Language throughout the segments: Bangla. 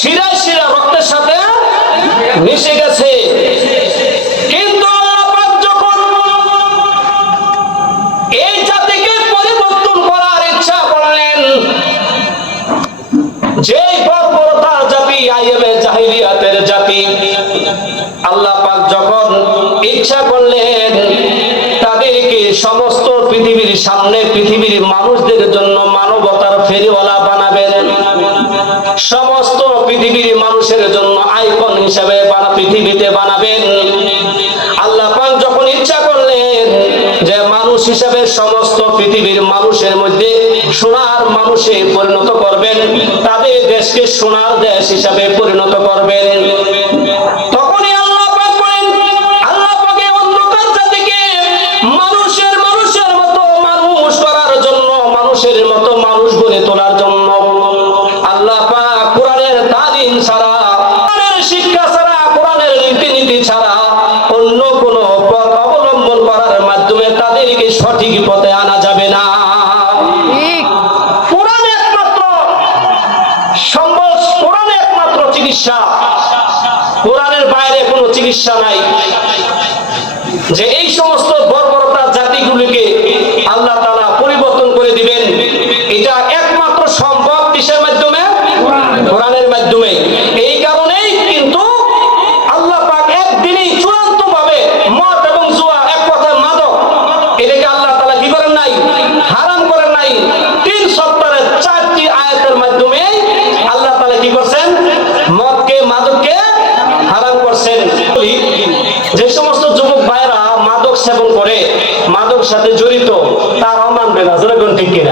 শিরায় শিরা রক্তের সাথে মিশে গেছে। কিন্তু জাতি জাতি যখন ইচ্ছা করলেন, তাদেরকে সমস্ত পৃথিবীর সামনে পৃথিবীর মানুষদের জন্য মানবতার ফেরিওয়ালা পৃথিবীতে বানাবেন। আল্লাহ পাক যখন ইচ্ছা করলেন যে মানুষ হিসাবে সমস্ত পৃথিবীর মানুষের মধ্যে সোনার মানুষে পরিণত করবেন, তাদের দেশকে সোনার দেশ হিসাবে পরিণত করবেন। চিকিৎসা নাই। don't take care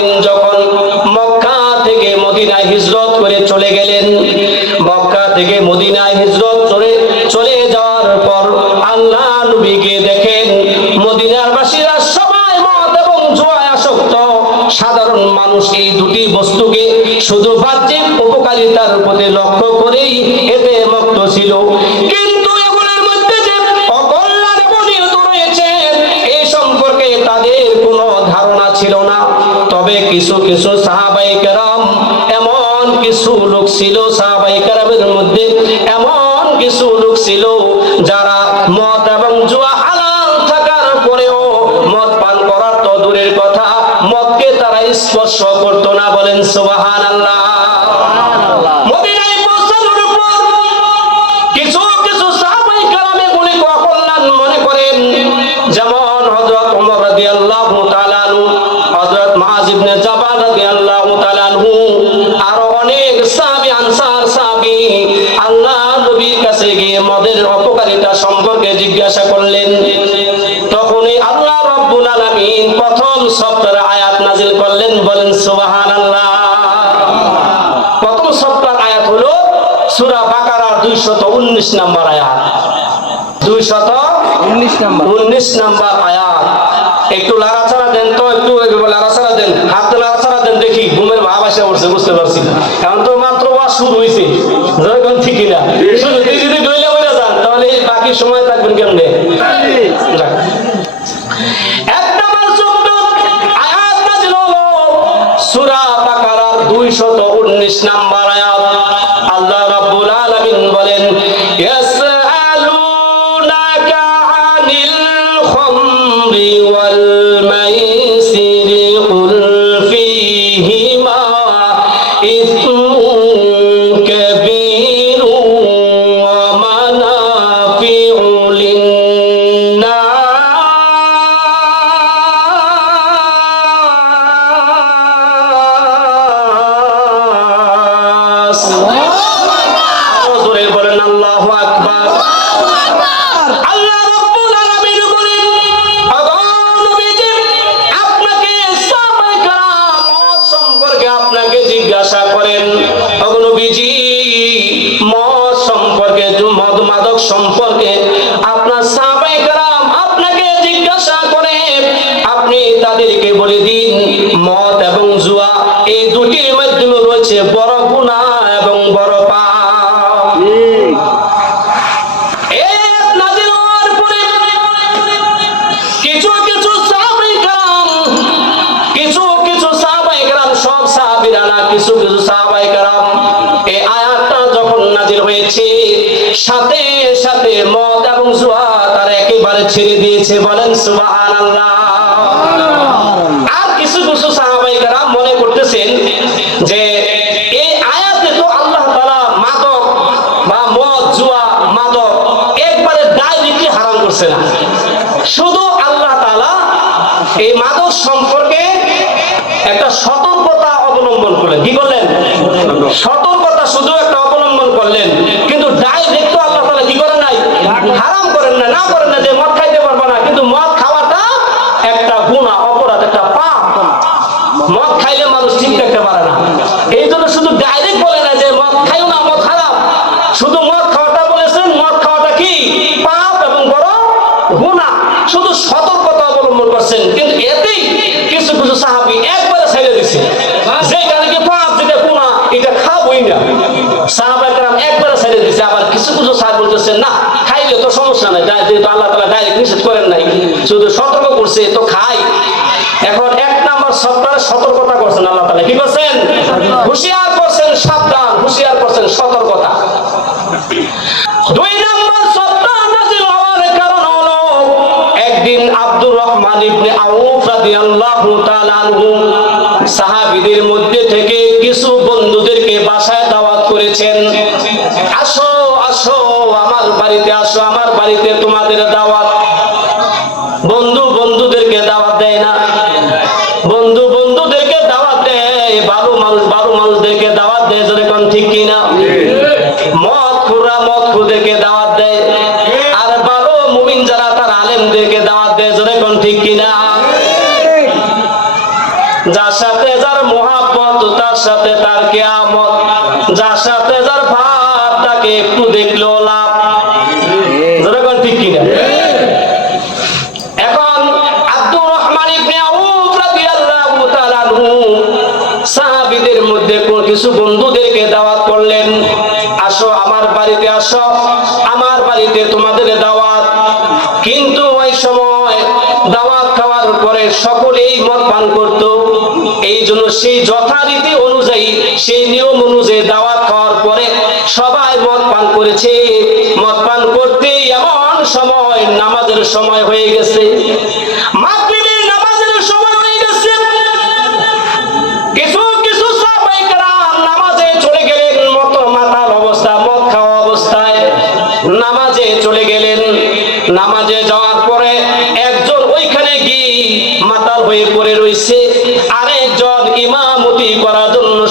করেন যখন মক্কা থেকে মদিনায় হিজরত করে চলে গেলেন মক্কা থেকে মদিনায় হিজরত ছিল সাহাবাই মধ্যে এমন কিছু লোক ছিল যারা মদ এবং জুয়া হালাল থাকার পরেও মদ পান করার তো দূরের কথা। মদকে তারা স্পর্শ করতো না, বলেন সুবাহান সূরা বাকারার 219 নম্বর আয়াত। 219 নাম্বার। নাম্বার আয়াত। একটু লাড়াচাড়া দেন তো একটু লাড়াচাড়া দেন। হাত লাড়াচাড়া দেন দেখি ঘুমের ভাব আসে পড়ছে বুঝতে পারছি এখন তো মাত্র ওয়াজ শুরু হয়েছে যখন ঠিকই না। যদি যদি ডইলে বলে যান তাহলে বাকি সময় থাকবেন কেমনে? আয়াত নাযিল হলো। সূরা বাকারার 219 নাম্বার আয়াত। আল্লাহ রাব্বুল আলামিন বলেন ইয়াসআলুনাকা আনিল খামরি ওয়াল মাইসিরি রয়েছে বড় গুনাহ এবং বড় পাপ। এক নাজিল হওয়ার পরে কিছু কিছু কিছু কিছু সব সাহাবীরা না কিছু কিছু সাহাবায়ে কেরাম এই আয়াতটা যখন নাজিল হয়েছে সাথে সাথে মদ এবং জুয়া তারা একেবারে ছেড়ে দিয়েছে। বলেন সুবহানাল্লাহ। আর করছে না। শুধু আল্লাহ তালা এই মাদক সম্পর্কে একটা সতর্কতা অবলম্বন করলেন। কি করলেন সতর্কতা শুধু একটা অবলম্বন করলেন কিন্তু ডাইরেক্ট তো আল্লাহ তাআলা কি করেন নাই হারাম করেন না না করেন না যে মদ খাইতে পারবে না কিন্তু মদ খাওয়াটা একটা গুনাহ অপরাধ একটা পাপ মদ খাইলে মানুষ ঠিক থাকতে পারে না এই জন্য শুধু ডাইরেক্ট বলে না যে মদ খাইও না মদ খারাপ শুধু মদ খাওয়াটা বলেছেন মদ খাওয়াটা কি পাপ এবং বড় গুনাহ শুধু সতর্কতা অবলম্বন করছেন কিন্তু এতেই কিছু কিছু সাহাবি একবারে ছেড়ে দিছে। যেখানে কি পাপ যেটা গুনাহ এটা খাবই না। সাহাবায়ে কেরাম একবারে ছেড়ে দিছে। আবার কিছু কিছু সাহাবী বলতেছেন না খাইলে তো সমস্যা নাই যেহেতু আল্লাহ তাআলা ডাইরেক্ট নিষেধ করেন নাই শুধু সতর্ক করছে তো খাই। এখন এক নাম্বার সতর্কতা করছেন আল্লাহ তাআলা কি করছেন? সাহাবীদের মধ্যে থেকে কিছু বন্ধুদেরকে বাসায় দাওয়াত করেছেন। আসো আসো, আমার বাড়িতে আসো, আমার বাড়িতে তোমাদের দাওয়াত। বন্ধু বন্ধুদেরকে দাওয়াত দেয় না। বন্ধু বন্ধুদেরকে দাওয়াত দেয়, বারো মানুষ, বারো মানুষদেরকে দাওয়াত দেয় যেরকম ঠিক কিনা? মদ খুরা, মদ খুদেরকে দাওয়াত দেয়। আর বারো মুমিন যারা, তার আলেমদেরকে দাওয়াত দেয় যেরকম ঠিক কিনা যার সাথে যার মোহাব্বত, তার সাথে তার কেয়ামত, যার সাথে যার ভাব, তাকে একটু দেখল লাভ। কিছু বন্ধুদেরকে দাওয়াত করলেন, আসো আমার বাড়িতে আসো, আমার বাড়িতে তোমাদের দাওয়াত। কিন্তু ওই সময় দাওয়াত খাওয়ার পরে সকলেই মদ পান করত। এই জন্য সেই যথারীতি অনুযায়ী সেই নিয়ম অনুযায়ী দাওয়াত খাওয়ার পরে সবাই পান করেছে। পান করতে এমন সময়, নামাজের সময় হয়ে গেছে। নামাজে চলে গেলেন, মত অবস্থা, মদ খাওয়া অবস্থায়। নামাজে চলে গেলেন। নামাজে যাওয়ার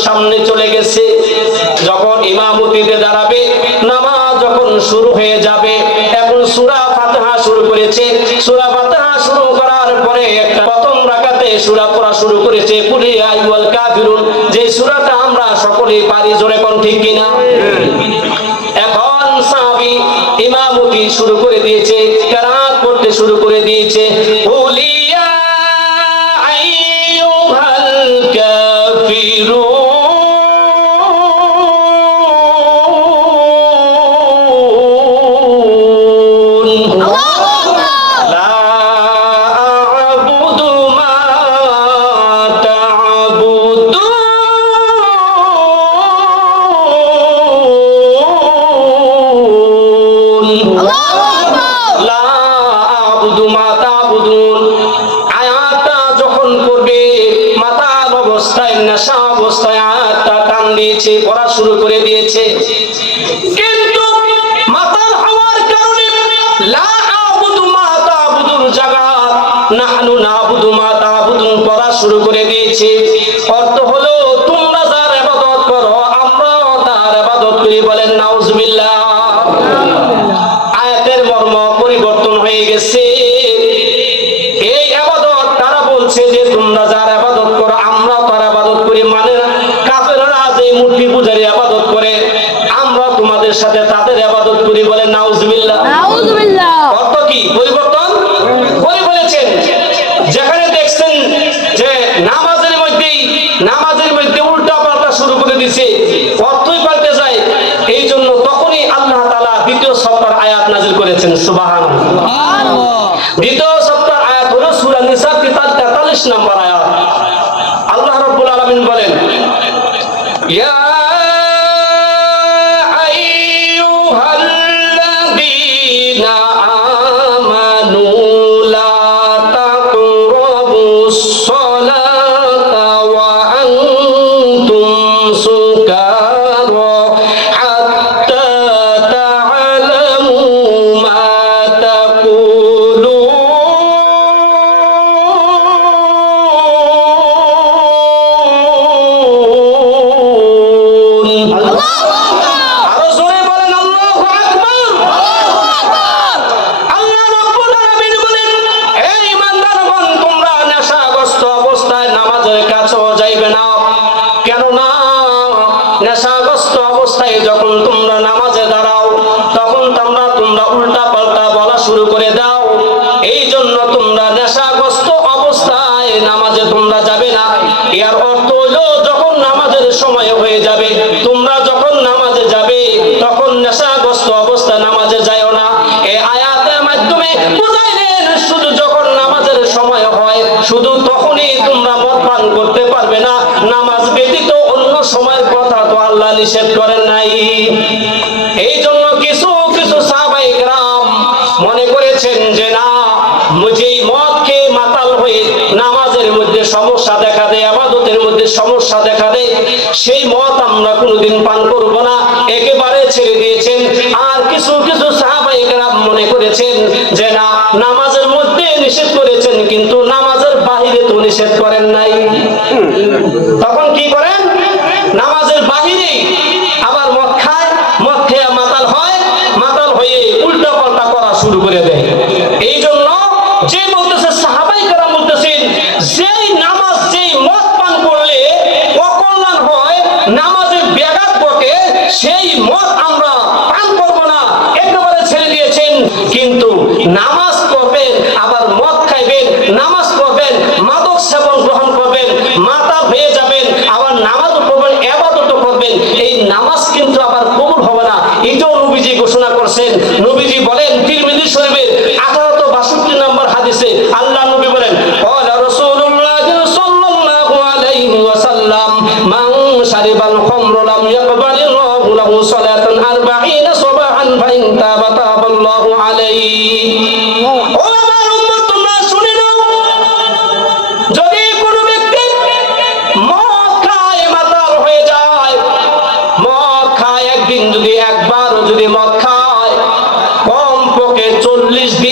সামনে চলে গেছে। যখন ইমামতিতে দাঁড়াবে, নামাজ যখন শুরু হয়ে যাবে, এখন সূরা ফাতিহা শুরু করেছে। সূরা ফাতিহা শুরু করার পরে একটা প্রথম রাকাতে সূরা পড়া শুরু করেছে, কুলি আইওয়াল কাফিরুন যে সূরাটা আমরা সকলেই পারি, জোরে কোন ঠিক কিনা? এখন সাহাবী ইমামতি শুরু করে দিয়েছে, কেরাত পড়তে শুরু করে দিয়েছে। কুলিয়া শুরু করে দিয়েছে। অর্থ হলো, তোমরা যার ইবাদত করো, আমরাও তার ইবাদত করি বলেন, নাউজুবিল্লাহ। আয়াতের মর্ম পরিবর্তন হয়ে গেছে। এই আবাদত তারা বলছে যে, তোমরা যার আবাদত করো আমরা তার আবাদত করি। মানে কাফেররা যে মূর্তি পূজারী আবাদত করে আমরা তোমাদের সাথে তাদের আবাদত করি বলে, নাউজুবিল্লাহ অর্থ কি পরিবর্তন করে বলেছেন যেখানে দেখছেন যে নামাজের মধ্যেই নামাজের মধ্যে উল্টা পাল্টা শুরু করে দিছে অর্থই পাল্টে যায় এই জন্য তখনই আল্লাহ তাআলা দ্বিতীয় সপ্তাহ আয়াত নাজিল করেছেন সুবাহান দ্বিতীয় সপ্তাহ আয়াত হলো সুরা নিসা 43 নম্বর আয়াত। আল্লাহ রাব্বুল আলমিন বলেন ইয়া যাবে। তোমরা যখন নামাজে যাবে, তখন নেশাগ্রস্ত অবস্থা নামাজে যায়ও না। এই আয়াতের মাধ্যমে শুধু যখন নামাজের সময় হয়, শুধু তখনই তোমরা মদ পান করতে পারবে না। নামাজ ব্যতীত অন্য সময়ের কথা তো আল্লাহ নিষেধ করেন নাই। এই জন্য কিছু কিছু সাহাবাই গ্রাম মনে করেছেন যে, না, যেই মদ খেয়ে মাতাল হয়ে নামাজের মধ্যে সমস্যা দেখা দেয় আবাদতের মধ্যে সমস্যা দেখা দেয়। সেই মদ আমরা কোনোদিন পান করব না। একেবারে ছেড়ে দিয়েছেন। আর কিছু কিছু সাহাবাই মনে করেছেন যে, না, নামাজের মধ্যে নিষেধ করেছেন, কিন্তু নামাজের বাহিরে তো নিষেধ করেন নাই। তখন কি করেন? নামাজের বাহিরে আবার মদ খায় মদ খেয়ে মাতাল হয়, মাতাল হয়ে উল্টা পাল্টা করা শুরু করে দেয়। এই জন্য যে বলতেছে, সাহাবাই করা বলতেছেন, যেই নামাজ যেই মদ পান করলে অকল্যাণ হয় নামাজের ব্যাঘাত ঘটে সেই মদ আমরা পান করব না একেবারে ছেড়ে দিয়েছেন কিন্তু police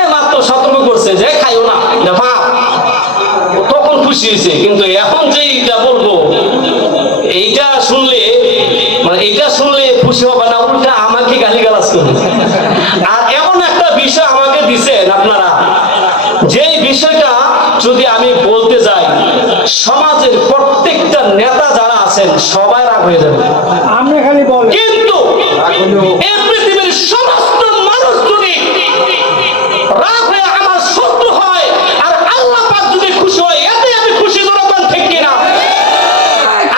এ মাত্র সতর্ক করছে যে খাইও না। ভাব তখন খুশি হয়েছে কিন্তু এখন যে এইটা বলব এইটা শুনলে মানে এইটা শুনলে খুশি হবে না উল্টা আমাকে গালি গালাজ করবে। আর এমন একটা বিষয় আমাকে দিছেন আপনারা যে বিষয়টা যদি আমি বলতে যাই সমাজের প্রত্যেকটা নেতা যারা আছেন সবাই রাগ হয়ে যাবে। খালি বলেন। কিন্তু এই পৃথিবীর সমস্ত মানুষ রাগ হয়ে আমার শত্রু হয় আর আল্লাহ পাক যদি খুশি হয় এতে আমি খুশি জনগণ ঠিক কিনা?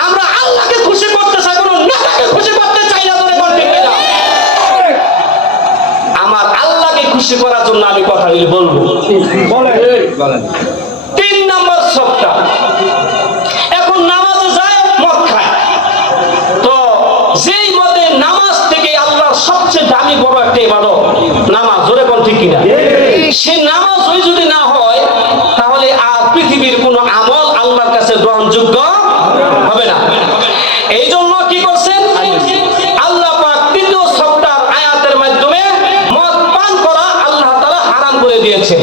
আমরা আল্লাহকে খুশি করতে চাই কোনো নেতাকে খুশি করতে চাই না জনগণ ঠিক কিনা? আমার আল্লাহকে খুশি করার জন্য আমি কথাগুলি বলব। বলেন তিন নম্বর সপ্তাহ এখন নামাজে যায় মদ খায় তো যেই মতে নামাজ থেকে আল্লাহর সবচেয়ে দামি বড় একটা ইবাদত নামাজ জোরে কোন ঠিক কিনা? সেই নামাজ ওই যদি না হয় তাহলে আর পৃথিবীর কোনো আমল আল্লাহর কাছে গ্রহণযোগ্য হবে না। এই জন্য কি করছেন? আল্লাহ পাক তৃতীয় সপ্তাহ আয়াতের মাধ্যমে মদ পান করা আল্লাহ তাআলা হারাম করে দিয়েছেন।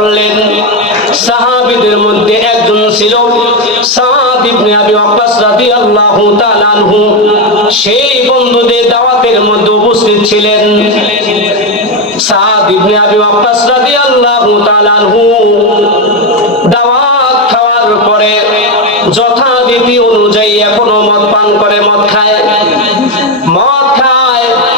করলেন। সাহাবীদের মধ্যে একজন ছিল সেই বন্ধুদের দাওয়াতের মধ্যে উপস্থিত ছিলেন যথারীতি অনুযায়ী এখনও মদ পান করে মদ খায়। মদ খায়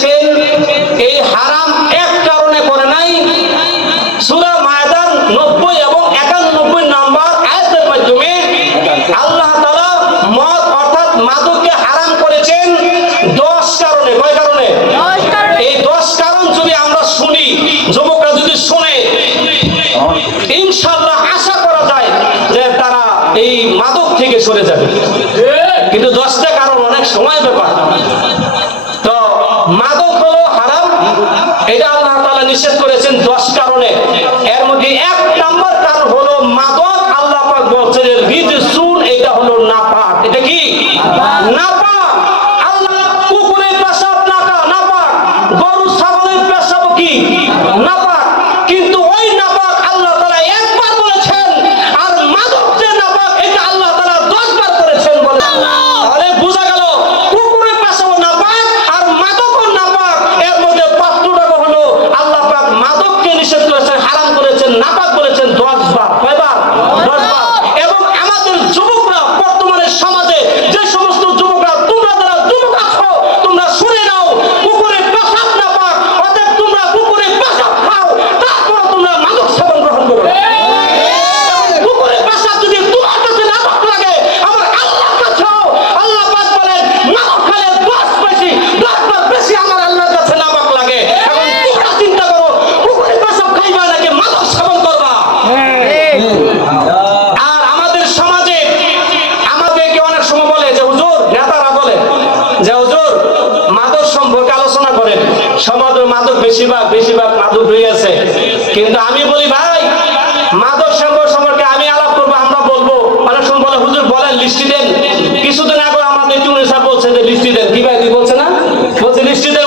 করেছেন এই হারাম এক কারণে করে নাই। সূরা মায়দান 90 এবং 91 নাম্বার আয়াতের মাধ্যমে আল্লাহ তাআলা মদ অর্থাৎ মাদককে হারাম করেছেন 10 কারণে। কয় কারণে? এই 10 কারণ যদি আমরা শুনি যুবকরা যদি শুনে ইনশাআল্লাহ আশা করা যায় যে তারা এই মাদক থেকে সরে যাবে। কিন্তু দশটা কারণ অনেক সময় ব্যাপার তো মাদক হলো হারাম এটা আল্লাহ তাআলা নিষেধ করেছেন দশ কারণে। এর মধ্যে এক নম্বর কারণ হলো মাদক আল্লাহ পাক বলছেন কিন্তু আমি বলি, ভাই, মাদক সংগ্রহ সম্পর্কে আমি আলাপ করব, আমরা বলব। অনেক সময় বলে, হুজুর, বলেন, লিস্টি দেন। কিছুদিন আগে আমাদের টুনে স্যার বলছে যে, লিস্টি দেন। কি ভাই বলছে না? বলছে, লিস্টি দেন